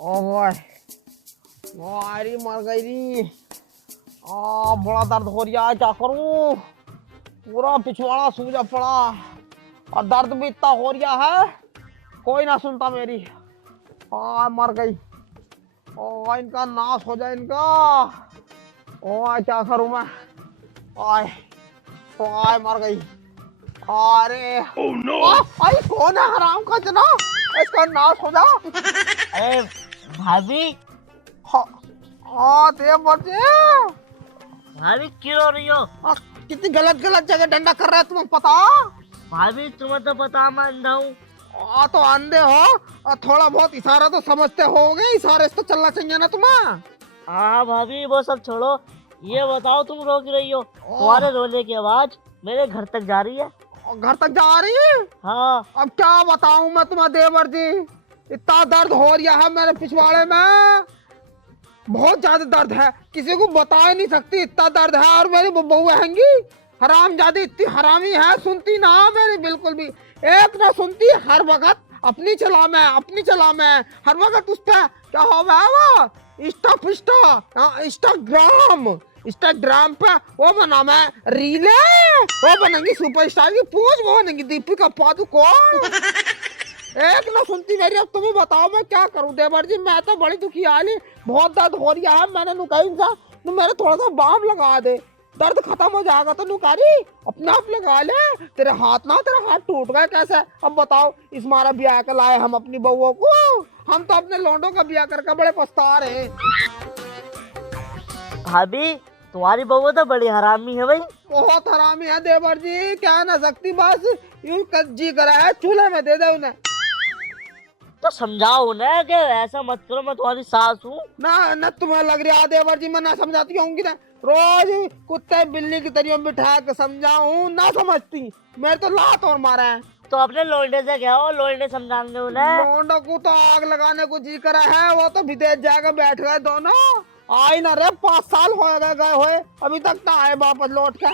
ओए अरे मर गई री। बड़ा दर्द हो रहा है, क्या करूं। पूरा पिछवाड़ा सूजा पड़ा और दर्द भी इतना हो रहा है, कोई ना सुनता मेरी। मर गई। इनका नाश हो जाए इनका। क्या करूं मैं। आय आय मर गई। अरे oh, no. आई कौन है हराम का जना, इसका नाश हो जा। अरे भाभी, ते बच्चे भाभी क्यों रो रही हो? कितनी गलत गलत जगह डंडा कर रहा है, तुम्हें पता? भाभी तुम्हें तो पता मैं अंधा हूँ। तो अंधे हो और थोड़ा बहुत इशारा तो समझते होगे, इशारे से तो चलना चाहिए ना तुम्हें। हाँ भाभी वो सब छोड़ो, ये बताओ तुम रो क्यों रही हो? तुम्हारे रोने की आवाज मेरे घर तक जा रही है। घर तक जा रही है? हाँ। अब क्या बताऊं मैं तुम्हें देवर जी, इतना दर्द हो रहा है मेरे पिछवाड़े में, बहुत ज्यादा दर्द है, किसी को बता ही नहीं सकती, इतना दर्द है। और मेरी बहू बहंगी हरामजादी इतनी हरामी है, सुनती ना मेरी बिल्कुल भी, एक ना सुनती, हर वक्त अपनी चला मैं हर वक्त उस पर क्या हो गया वो इंस्टाग्राम पे वो बना मैं रीले, वो बनेंगी सुपरस्टार की पूछ, वो बनेंगी दीपिका पादुकोण। एक ना सुनती मेरी। अब तुम्हें बताओ मैं क्या करूं देवर जी, मैं तो बड़ी दुखी हाली, बहुत दर्द हो रहा है। मैंने नुकाई सा तो मेरे थोड़ा सा बाम लगा दे, दर्द खत्म हो जाएगा। तो नुकारी अपने आप लगा ले, तेरे हाथ टूट गए कैसे। अब बताओ, इस मारा ब्याह कर लाए हम अपनी बहुओं को, हम तो अपने लौंडों का ब्याह करके बड़े पछता रहे। भाभी तुम्हारी बहू तो बड़ी हरामी है भाई। बहुत हरामी है देवर जी, क्या ना सकती, बस यूं जी करा है चूल्हे में दे दे उन्हें। तो समझाओ उन्हें कि ऐसा मत करो, मैं तुम्हारी सास हूँ ना तुम्हें लग रहा है देवर जी मैं ना समझाती होंगी ना, रोज कुत्ते बिल्ली की तरह बिठा के समझाऊं, ना समझती, मेरे तो लात और मारा है। तो अपने लोंडे से क्या हो, लोंडे समझाएंगे उन्हें। लोंडो को तो आग लगाने को जी करा है, वो तो विदेश जाकर बैठ गए दोनों, आई ना रे 5 साल हो गए हुए, अभी तक ना आए वापस लौट के।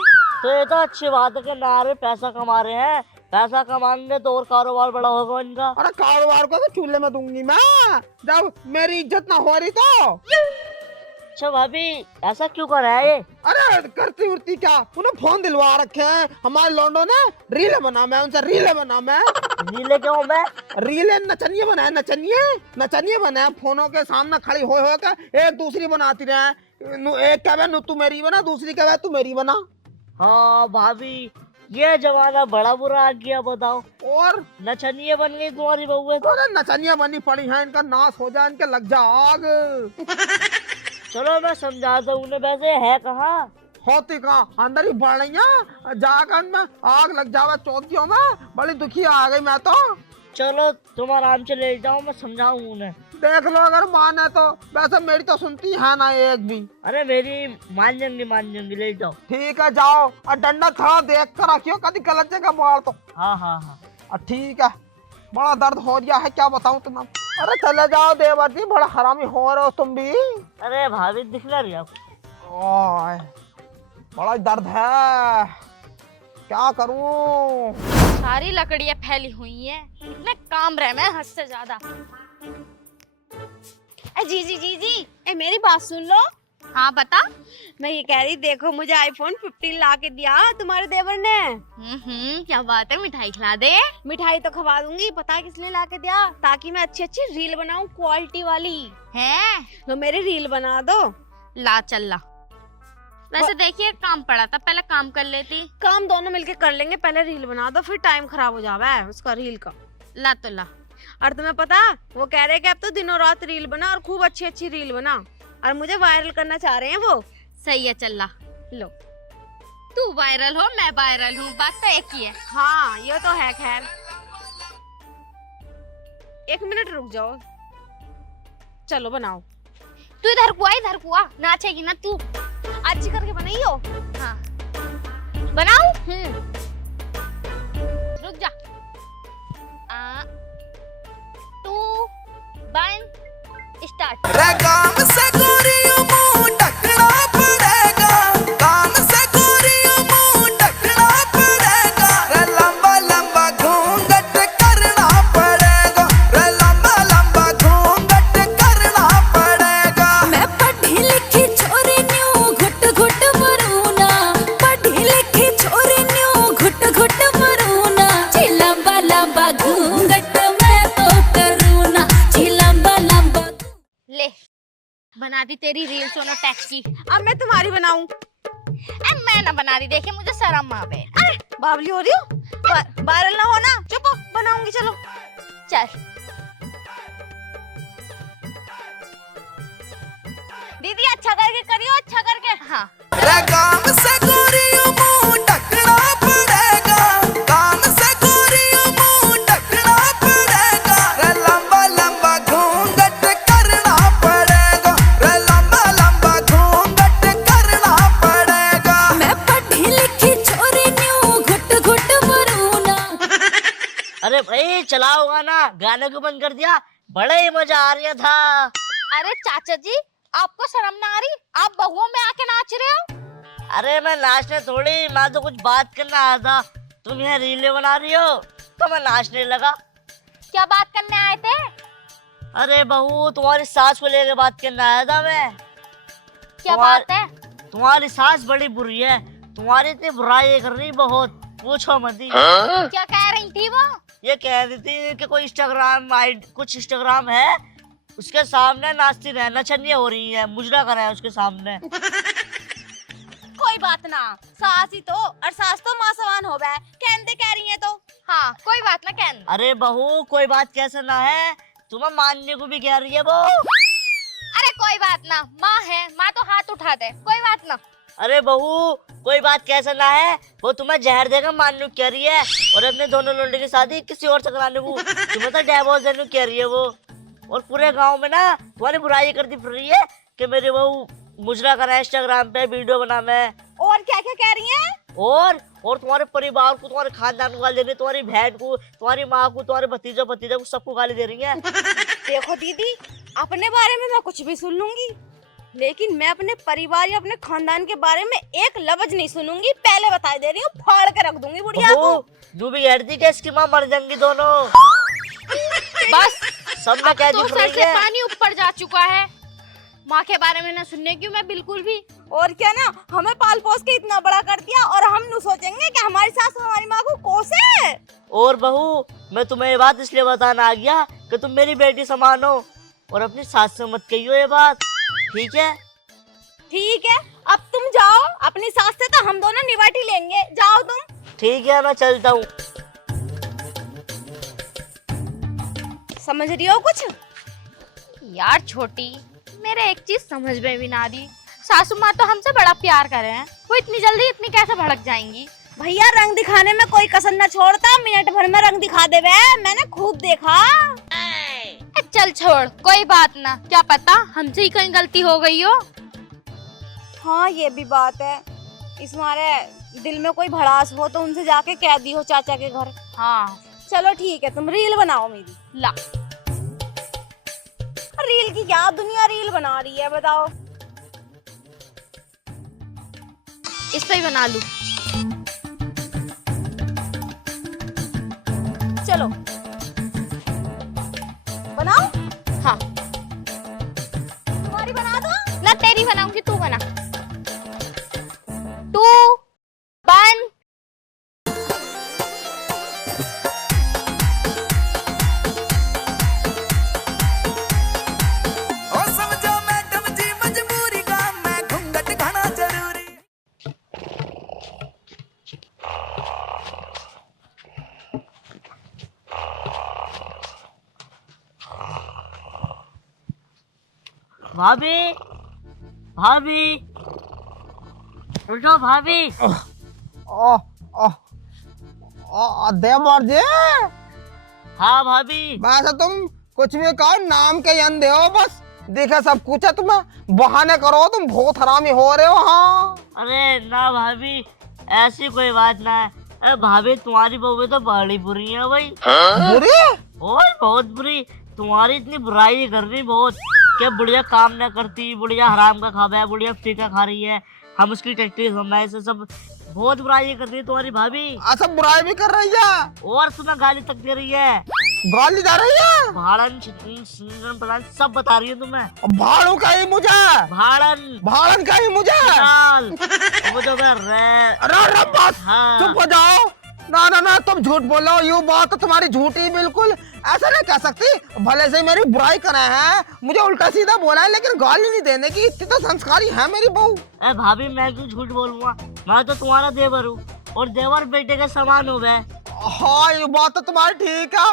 तो ये तो अच्छी बात है कि नारे पैसा कमा रहे हैं, पैसा कमाएंगे तो और कारोबार बड़ा होगा इनका। अरे कारोबार को तो चूल्हे में दूंगी मैं, जब मेरी इज्जत ना हो रही तो। अच्छा भाभी ऐसा क्यों कर रहा है ये? अरे करती उड़ती क्या, उन्हें फोन दिलवा रखे हैं हमारे लौंडो ने, रीले बना मैं उनसे, रीले बना मैं। रीले क्यों मैं? रीले नचनिए बनाए, नचनिए बनाए, फोनों के सामने खड़ी हो के एक दूसरी बनाती रहे, एक कहे नु तू मेरी बना, दूसरी कहे तू मेरी बना। हाँ भाभी ये जमाना बड़ा बुरा आ गया, बताओ। और नचनिए बन गई तुम्हारी बहू है तो। अरे नचनिया बनी पड़ी है, इनका नाश हो जाए, इनके लग जा आग। चलो मैं समझाता हूँ उन्हें, वैसे है कहाँ? होती कहाँ, अंदर ही बढ़ रही है, जाकर में आग लग जावे चौथियों में, बड़ी दुखी आ गई मैं तो। चलो तुम आराम से ले जाओ, मैं समझाऊँ उन्हें। देख लो अगर माने तो, वैसे मेरी तो सुनती है ना एक भी। अरे मेरी मान जाएंगी, ले जाओ। ठीक है जाओ, और डंडा खड़ा देख कर रखियो, कभी गलत जगह मार तो। हाँ हाँ हाँ ठीक है, बड़ा दर्द हो रहा है, क्या बताऊं तुम्हें। अरे चले जाओ देवर जी, बड़ा हरामी हो रहे हो तुम भी। अरे भाभी दिख ना रही आप। ओए बड़ा दर्द है, क्या करूं। सारी लकड़ियां फैली हुई हैं, इतने काम रहे मैं हद से ज्यादा। जी ए मेरी बात सुन लो। हाँ बता। मैं ये कह रही, देखो मुझे आईफोन 15 ला के दिया तुम्हारे देवर ने। क्या बात है, मिठाई खिला दे। मिठाई तो खवा दूंगी, पता है किस लिए ला के दिया? ताकि मैं अच्छी अच्छी रील बनाऊं, क्वालिटी वाली है। तो मेरी रील बना दो। ला चल ला। वैसे देखिए काम पड़ा था, पहले काम कर लेती। काम दोनों मिलके कर लेंगे, पहले रील बना दो, फिर टाइम खराब हो जावा है उसका रील का। ला तो ला। और तुम्हें पता, वो कह रहे कि अब तो दिनों रात रील बना, और खूब अच्छी अच्छी रील बना, और मुझे वायरल करना चाह रहे हैं वो। सही है चल ला। लो तू वायरल हो, मैं वायरल हूँ, बात तो एक ही है। हाँ ये तो है। खैर 1 मिनट रुक जाओ, चलो बनाओ। तू इधर कुआ नाचेगी ना तू। अच्छी करके बनाइयो। हाँ बनाऊ। रुक जा। 2 1 स्टार्ट। काम से गोरियों मुंह ढकना पड़ेगा, काम से गोरियों मुंह ढकना पड़ेगा, रे लंबा लंबा घूंघट करना पड़ेगा, रे लंबा लंबा घूंघट करना बना दी तेरी रील सोनो टैक्स की। अब मैं तुम्हारी बनाऊं? मैं ना बना रही, देखिए मुझे शर्म आवे। अरे बावली हो रही हो, वायरल ना होना। चुप हो, बनाऊंगी। चलो चल दीदी, अच्छा करके करियो, अच्छा करके। हाँ रे काम से गोरियों मुंह ढकना पड़ेगा, काम से गोरियों मुंह ढकना पड़ेगा। रे लंबा लंबा घूंघट करना पड़ेगा, रे लंबा लंबा घूंघट करना पड़ेगा। मैं पढ़ी लिखी छोरी न्यू घुट घुट मरूं ना। अरे भाई चलाओ गाना, गाने को बंद कर दिया, बड़ा ही मजा आ रहा था। अरे चाचा जी, आपको शर्म ना आ रही? आप बहुओं में आके नाच रहे हो। अरे मैं नाचने थोड़ी, मैं तो कुछ बात करना आया था। तुम यहाँ रीलें बना रही हो तो मैं नाचने लगा। क्या बात करने आए थे? अरे बहू, तुम्हारी सास को लेकर बात करने आया था मैं। क्या बात है? तुम्हारी सास बड़ी बुरी है, तुम्हारी इतनी बुराई कर रही बहुत, पूछो मत ही। क्या कह रही थी वो? ये कह रही थी कि कोई कुछ इंस्टाग्राम है, उसके सामने नाचती रहना नचनिया हो रही है, मुजरा कर रहा है उसके सामने। कोई बात ना, सास ही तो, और सास तो माँ समान हो गए, कहते कह रही है तो। हाँ कोई बात ना कहन। अरे बहू, कोई बात कैसे ना है, तुम्हें मानने को भी कह रही है वो। अरे कोई बात ना, माँ है, माँ तो हाथ उठा दे, कोई बात ना। अरे बहू, कोई बात कैसे ना है, वो तुम्हें जहर देकर मानने को कह रही है, और अपने दोनों लौंडे की शादी किसी और से कराने को तुम्हें तो डिवोर्स देने को कह रही है वो। और पूरे गांव में ना तुम्हारी बुराई करती फिर रही है कि मेरी बहू मुजरा कर रहा है, इंस्टाग्राम पे वीडियो बनाना है। और क्या क्या कह रही है? और तुम्हारे परिवार को, तुम्हारे खानदान को गाली दे रही है, तुम्हारी बहन को, तुम्हारी माँ को, तुम्हारे भतीजा को, सबको गाली दे रही है। देखो दीदी, अपने बारे में मैं कुछ भी सुन लूंगी, लेकिन मैं अपने परिवार या अपने खानदान के बारे में एक लफ्ज नहीं सुनूंगी। पहले बता दे रही हूँ, फाड़ के रख दूंगी बुढ़िया को। तू भी कह रही थी कि इसकी माँ मर जाएंगी दोनों। बस सब में कह तो दी सर से पानी ऊपर जा चुका है। माँ के बारे में ना सुनने की मैं बिल्कुल भी। और क्या ना, हमें पाल पोस के इतना बड़ा कर दिया, और हम न सोचेंगे कि हमारी सास हमारी माँ को कोसे। और बहू, मैं तुम्हें ये बात इसलिए बताना आ गया कि तुम मेरी बेटी समान हो, और अपनी सास से मत कहियो ये बात, ठीक है? ठीक है, अब तुम जाओ, अपनी सास से तो हम दोनों निवाटी लेंगे। जाओ तुम। ठीक है, मैं चलता हूँ। समझ रही हो कुछ? यार छोटी, मेरे एक चीज समझ में भी ना आ रही, सासू माँ तो हमसे बड़ा प्यार कर रहे हैं, वो इतनी जल्दी इतनी कैसे भड़क जाएंगी? भैया, रंग दिखाने में कोई कसर न छोड़ता, मिनट भर में रंग दिखा दे। मैंने खूब देखा। चल छोड़, कोई बात ना, क्या पता हमसे ही कहीं गलती हो गई हो। हाँ, ये भी बात है। इस मारे दिल में कोई भड़ास हो तो उनसे जाके कह दी हो चाचा के घर। हाँ चलो ठीक है, तुम रील बनाओ मेरी। ला, रील की क्या दुनिया रील बना रही है, बताओ। इस पे ही बना लूं। चलो बनाओ। हाँ, तुम्हारी बना दो ना तेरी बनाऊंगी, तू बना। 2 1 ओ समझो मैडम जी मजबूरी का, मैं घूंघट घना जरूरी। भाभी, भाभी, उठो भाभी। दे मर जे। हाँ भाभी। वैसे तुम कुछ भी कहो, नाम के अंधे हो बस, देखा सब कुछ है तुम्हें, बहाने करो, तुम बहुत हरामी हो रहे हो। हाँ अरे ना भाभी, ऐसी कोई बात ना है। अरे भाभी, तुम्हारी बहू तो बड़ी बुरी है भाई। बुरी? और बहुत बुरी, तुम्हारी इतनी बुराई कर रही बहुत, क्या बुढ़िया काम न करती, बुढ़िया हराम का खावा है, बुढ़िया फीका खा रही है, हम उसकी टट्टी समझाए से सब बहुत बुराई कर रही है तुम्हारी भाभी। अच्छा, बुराई भी कर रही है और तुम्हें गाली तक दे रही है, गाली दे रही है, भाड़न छिटन सब बता रही है तुम्हें। भाड़ू कहीं मुझे, भाड़न भाड़न कहीं मुझे। लाल, वो जो मैं रे। अरे बस हाँ। चुप हो जाओ, ना ना ना, तुम झूठ बोल रहे हो, ये बात तो तुम्हारी झूठी बिल्कुल। ऐसा नहीं कह सकती, भले से मेरी बुराई करे हैं, मुझे उल्टा सीधा बोला है, लेकिन गाली नहीं देने की, इतनी तो संस्कारी है मेरी बहू। अरे भाभी मैं क्यों झूठ बोलूंगा, मैं तो तुम्हारा देवर हूँ और देवर बेटे के समान हो गए। हाँ ये बात तो तुम्हारी ठीक है,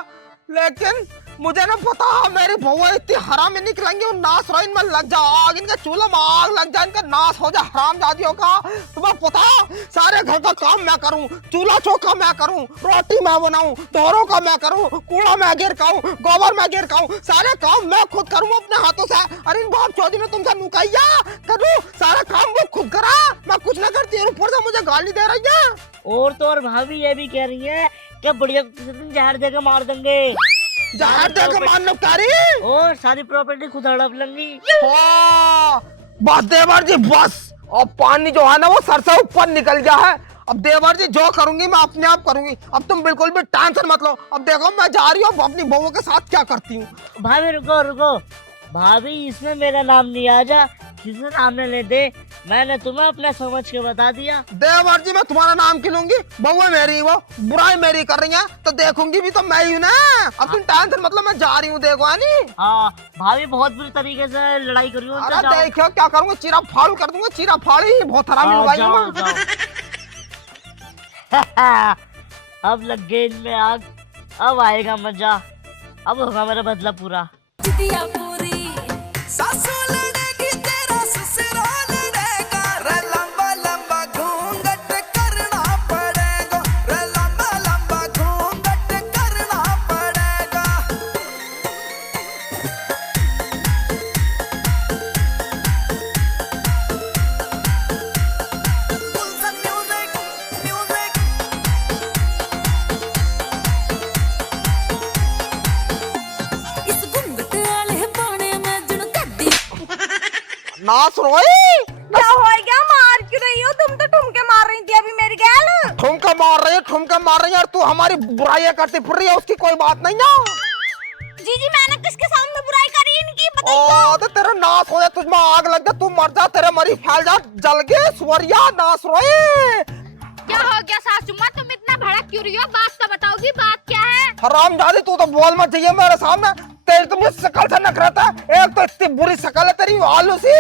लेकिन मुझे ना पता है मेरी बहू इतनी हरामी निकलेंगी, और नाश रो इनमें लग जा आग, इनके चूल्हे में आग लग जाए, इनका नाश हो जाए हरामजादियों का। तुम्हें पता है सारे घर का काम मैं करूं, चूल्हा चौका मैं करूं, रोटी मैं बनाऊं, ढोरों का मैं करूं, कूड़ा मैं गिरकाऊं, गोबर मैं गिरकाऊं, सारे काम मैं खुद करूं अपने हाथों से। अरे इन बाप चौधरी ने तुमसे नुकाइया करूं, सारा काम वो खुद करा, मैं कुछ ना करती, और ऊपर से मुझे गाली दे रही है। और तो और भाभी ये भी कह रही है कि बढ़िया दिन जहर देकर मार देंगे, जहर देकर मारने कारी और सारी प्रॉपर्टी खुद हड़प लेंगी। हाँ, बस देवर जी बस, और पानी जो है ना वो सर से ऊपर निकल गया है। अब देवर जी जो करूंगी मैं अपने आप करूंगी, अब तुम बिल्कुल भी टेंशन मत लो। अब देखो मैं जा रही हूँ अपनी बहू के साथ क्या करती हूँ। भाभी रुको रुको, भाभी इसमें मेरा नाम नहीं आ जा, जिसने सामने ले दे, मैंने तुम्हें अपना समझ के बता दिया। देवर जी मैं तुम्हारा नाम क्यों लूंगी, बहू मेरी, वो बुराई मेरी कर रही है तो देखूंगी भी तो मैं ही हूँ ना। अब तुम टेंशन मतलब मैं जा रही हूँ, देखो है नी। हाँ भाभी बहुत बुरी तरीके से लड़ाई करी हो। अरे देखो क्या करूंगा, चीरा फाड़ू कर दूंगा, चीरा फाड़ी, बहुत हरामी लुगाई हूं मैं। अब लग गए इनमें आग, अब आएगा मजा, अब होगा मेरा बदला पूरा। सासू लड़ेगी तेरा ससुराल लड़ेगा, रे लंबा लंबा घूंघट करना पड़ेगा, रे लंबा लंबा घूंघट करना पड़ेगा। गुलशन म्यूजिक म्यूजिक। इस घूंघट वाले पाने में जुड़ कड्डी नाच रोई क्या हो गया, मार क्यों रही हो? तुम तो ठुमके मार रही थी अभी मेरी गैल। ठुमका मार रही है, ठुमका मार रही है, और तू हमारी बुराइयां करती फिर रही है, उसकी कोई बात नहीं ना। जीजी मैंने किसके सामने बुराई करी इनकी, ओ बताइए। तो तेरा नाश हो जाए, तुझमें आग लग जाए, तू मर जा, तेरे मरी फैल जा, जल गए सुवरिया, नाश रोए। क्या हो गया सासू माँ, तुम इतना भड़क क्यों रही हो? बात तो बताओगी, बात क्या है? हरामजादी तू तो बोल मत जाइए मेरे सामने, तेरी तो मुझे शकल से नखरत है। एक तो इतनी बुरी शकल है तेरी, आलू सी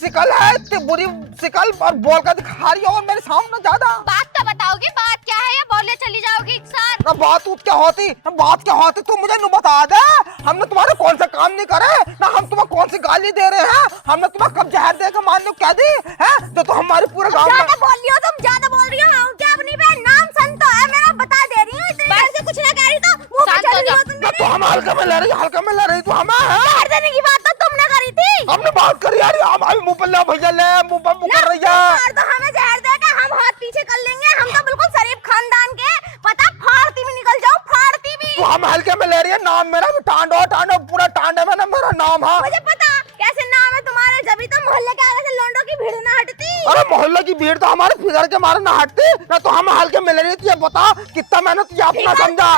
शकल है, इतनी बुरी शकल, और बोल कर दिखा रही है और मेरे सामने ज्यादा। बात तो बताओगी, बात क्या है, या बोले चली जाओगी एक साथ? ना बात क्या होती, ना बात क्या होती, तू मुझे न बता दे, हमने तुम्हारे कौन सा काम नहीं करे, ना हम तुम्हें कौन सी गाली दे रहे हैं, हमने तुम्हें कब जहर देकर मारने को कह दी है, जो तो हमारे पूरे गांव में। ज्यादा बोल रही हो तुम, ज्यादा बोल रही हो। क्या अपनी बहन नाम संतो है मेरा, बता दे रही हूँ, इतनी देर से कुछ ना कह रही तो मुंह पे शांत चढ़ हो रही हो जा। तुम ना मेरी। तो हम हल्का में ले रही, हल्का में ले रही तू हमें है? जहर देने की बात तो तुमने करी थी। हमने बात करी यार, हमारे मुंह पर ले भैया, ले मुंह पर मुंह कर रही है। मार तो हमें जहर देगा, हम हाथ पीछे कर लेंगे, हम तो बिल्कुल शरीफ खानदान के, पता फाड़ती भी निकल जाओ, फाड़ती भी। तू हम हल्के में ले रही है, नाम मेरा भी टांडो टांडो, पूरा टांडे में ना मेरा नाम है। मुझे पता कैसे नाम है तुम्हारे, जब तो मोहल्ले के आगे से लोंडों की भीड़ ना हटती। अरे मोहल्ले की भीड़ तो हमारे फिगर के मारे ना हटती, ना तो हम हल्के में ले रही थी। ये बता कितना मैंने तुझे अपना समझा,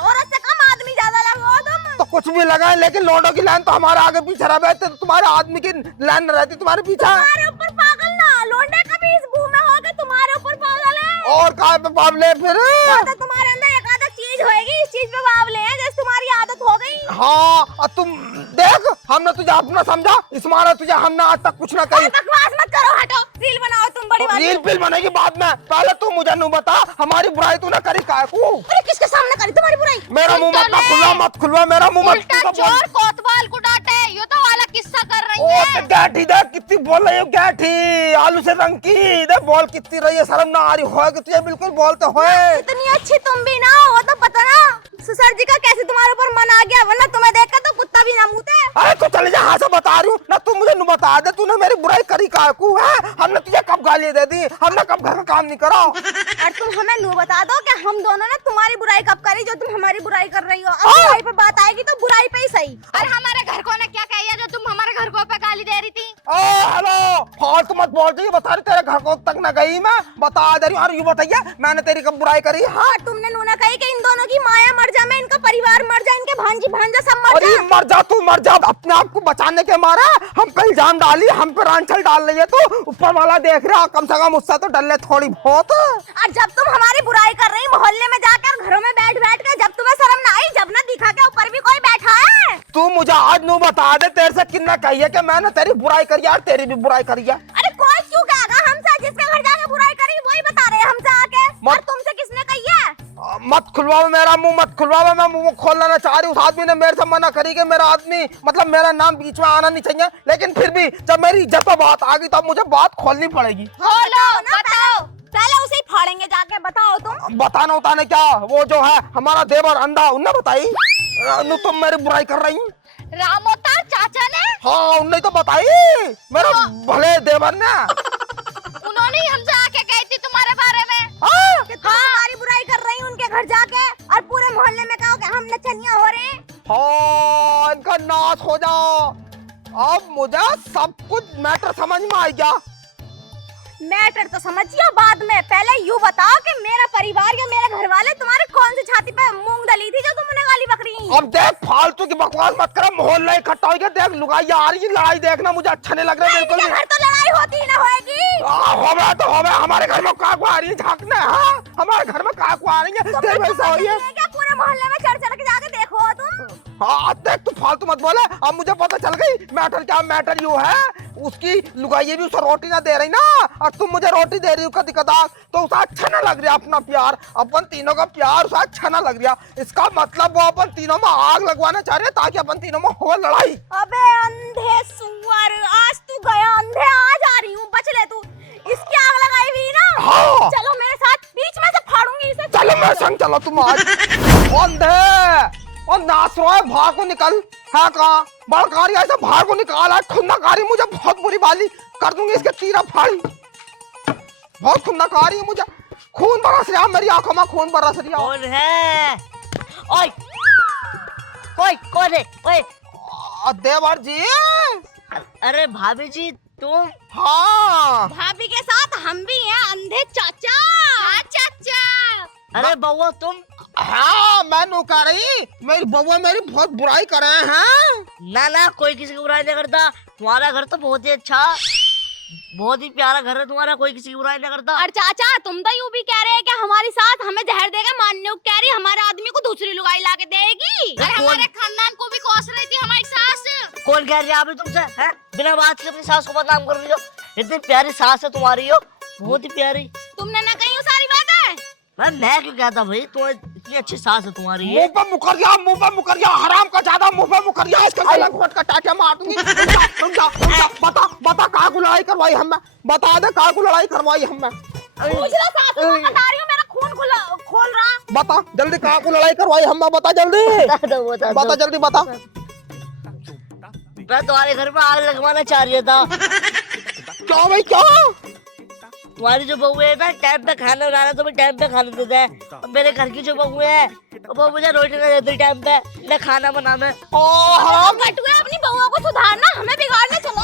औरत से कम आदमी ज्यादा लगो तुम। तो कुछ भी लगा, लेकिन लोडो की लाइन तो हमारे आगे पीछे रह गए, तो तुम्हारे आदमी की लाइन न रहती तुम्हारे पीछे। तुम्हारे ऊपर पागल ना, लोंडे कभी इस भूमि में होगा, तुम्हारे ऊपर पागल है। और काय पे बाबले फिर? तो तुम्हारे अंदर एक आदत चीज होएगी, इस चीज पे बावले हैं, जैसे तुम्हारी आदत हो गई। हाँ, और तुम देख, हमने तुझे अपना समझा, इस मारा तुझे हमने आज तक कुछ ना कही। बकवास मत करो, हटो, रील बनाओ तुम बड़ी बात। रील फिल्म बनेगी बाद में, पहले तू मुझे नहीं बता हमारी बुराई तूने करी काय को? अरे किसके सामने करी तुम्हारी बुराई? मेरा मुंह मत ना खुलवा, मत खुलवा मेरा मुंह मत। उल्टा चोर कोतवाल को डांटे, ये तो वाला किस्सा कर रही है। गैठी देख कितनी बोल रही हो, गैठी आलू से रंग की, देख बोल कितनी रही है, शर्म ना आ रही हो कि तुझे बिल्कुल बोलते होए। इतनी अच्छी तुम भी ना हो तो पता ना ससुर जी का कैसे तुम्हारे ऊपर मन आ गया, वरना तुम्हें देख कर तो कुत्ता भी ना मुते। अरे तू चले जा, हाँ से बता रही हूँ ना, तू मुझे न बता दे, तूने मेरी बुराई करी काकू है, हमने तुझे कब गाली दे दी, हमने कब घर का काम नहीं करा। और तुम हमें नू बता दो कि हम दोनों ने तुम्हारी बुराई कब करी, जो तुम हमारी बुराई कर रही हो। अब बुराई पे बात आएगी तो बुराई पे ही सही। और हमारे घर को ने क्या कहा जो तुम हमारे घर को पे गाली दे रही थी? हेलो, फालतू मत बोल रही, बता रही तेरे घर को तक न गई मैं, बता दे रही हूँ। और यूँ बताइए मैंने तेरी कब बुराई करी? हाँ और तुमने नूना कही कि इन दोनों की माया मर जा, मैं इनका परिवार मर जा, इनके भांजी भांजा सब मर अरे जा। मर जा तू, मर जा। अपने आप को बचाने के मारा हम पे इल्जाम डाली, हम पे रांचल डाल रही है तू। ऊपर वाला देख रहा, कम से कम उससे तो डर ले थोड़ी बहुत। और जब तुम हमारी बुराई कर रही मोहल्ले में जाकर घरों में बैठ बैठ कर, जब तुम्हें शर्म ना आई, जब ना दिखा के ऊपर भी कोई बैठा है। तू मुझे आज नू बता दे, तेरे से कितना कही है कि मैंने तेरी बुराई करी यार, तेरी भी बुराई करी है। अरे कोई क्यों कहेगा हमसे? जिसके घर जाके बुराई करी वही बता रहे हैं हमसे आके। और तुमसे किसने कही है? मत खुलवाओ मेरा मुंह, मत खुलवाओ। मैं मुंह खोलना ना चाह रही हूँ। उस आदमी ने मेरे से मना करी कि मेरा आदमी मतलब मेरा नाम बीच में आना नहीं चाहिए, लेकिन फिर भी जब मेरी इज्जत पे बात आ गई तब मुझे बात खोलनी पड़ेगी। खोलो बताओ, पहले उसे ही फाड़ेंगे जाके। बताओ तुम। बताना उताने क्या, वो जो है हमारा देवर अंधा, उनने बताई नु तुम मेरी बुराई कर रही? रामोतार चाचा ने, हाँ उनने तो बताई, मेरे भले देवर ने। उन्होंने ही हमसे आके कही थी तुम्हारे बारे में। हाँ? कि तुम हमारी बुराई कर रही उनके घर जाके, और पूरे मोहल्ले में कहो कि हम नचनिया हो रहे हैं। हाँ इनका नाश हो जाओ। अब मुझे सब कुछ मैटर समझ में आ गया। मैटर तो समझियो बाद में, पहले यूँ बताओ कि मेरा परिवार या मेरे घर वाले तुम्हारे कौन सी छाती पे मूंग डली थी जो तुमने गाली बकरी? अब देख फालतू की बकवास मत कर, मोहल्ला इकट्ठा हो गया। देख लुगाई आ रही है, लड़ाई देखना मुझे अच्छा नहीं लग रहा है बिल्कुल भी। घर तो लड़ाई होती ही ना होएगी। होगा तो होगा, हमारे घर में काकू आ रही है झांकने। हाँ हमारे घर में काकू आ रही है, देख वैसा हो रही है क्या पूरे मोहल्ले में चढ़ चढ़ के जाके देखो तुम? हाँ देख तू फालतू मत बोले। अब मुझे पता चल गई मैटर क्या। मैटर यू है, उसकी लुगाई भी उसे रोटी ना दे रही ना, और तुम मुझे रोटी दे रही हो कदी कदार, तो उसे अच्छा ना लग रहा अपना प्यार, अपन तीनों का प्यार उसे अच्छा ना लग रहा। इसका मतलब वो अपन तीनों में आग लगवाना चाह रहे हैं ताकि अपन तीनों में हो लड़ाई। अबे अंधे सुअर, आज तू गया अंधे, आज आ रही हूँ, बच ले तू। इसकी आग लगाई हुई ना। हाँ। चलो मेरे साथ, बीच में से फाड़ूंगी इसे। चलो मैं संग चलो तुम आज। अंधे और नासरो है, भाग को निकल है कहाँ बड़कारी, ऐसा भाग को निकाला है। खुन्नकारी मुझे बहुत बुरी वाली कर दूंगी, इसके तीरा फाड़ी। बहुत खुन्नकारी है, मुझे खून बरस रहा, मेरी आंखों में खून बरस रहा। कौन है? ओए ओए कौन है? ओए देवर जी। अरे भाभी जी तुम? हाँ भाभी के साथ हम भी हैं, अंधे चाचा। हाँ चाचा। अरे बउआ तुम? हाँ मैं नु कह रही, मेरी बउआ मेरी बहुत बुराई कर रहे हैं। ना ना कोई किसी की बुराई नहीं करता, तुम्हारा घर तो बहुत ही अच्छा, बहुत ही प्यारा घर है तुम्हारा, कोई किसी की बुराई नहीं करता। और चाचा तुम तो यूं भी कह रहे हैं कि हमारे साथ हमें जहर देगा, मान्य कह रही हमारे आदमी को दूसरी लुगाई ला के देगी। अरे हमारे खानदान को भी कोस रही थी हमारी सास। कौन कह रही है अभी तुमसे? हैं? बिना बात के अपनी सास को बदनाम कर रही हो। इतनी प्यारी सास है तुम्हारी, हो बहुत ही प्यारी। तुमने ना कही वो सारी बातें? मैं क्यों कहता भाई, तुम इतनी अच्छी सास है तुम्हारी। मुंह पे मुकरिया, मुंह पे मुकरिया, हराम का ज्यादा मुंह पे मुकरिया, इसका गला घोट का टाटिया मार दूंगी। रुक जा, बता बता कहाँ को लड़ाई करवाई हमने, बता दे कहाँ को लड़ाई करवाई हमने। पूछ लो सास को, मैं बता रही हूँ, मेरा खून खोल रहा। बता जल्दी कहाँ को लड़ाई करवाई हमने, बता जल्दी, बता जल्दी बता। मैं तुम्हारे घर में आग लगवाना चाह रही था। क्यों भाई क्यों? तुम्हारी जो बहू है ना, टाइम पे खाना बनाना तो टाइम पे खाना देता है, और मेरे घर की जो बहू है वो मुझे रोटी नहीं देती टाइम पे, न खाना बनाना। बटुए अपनी बहुओं को सुधारना, हमें बिगाड़ने चलो।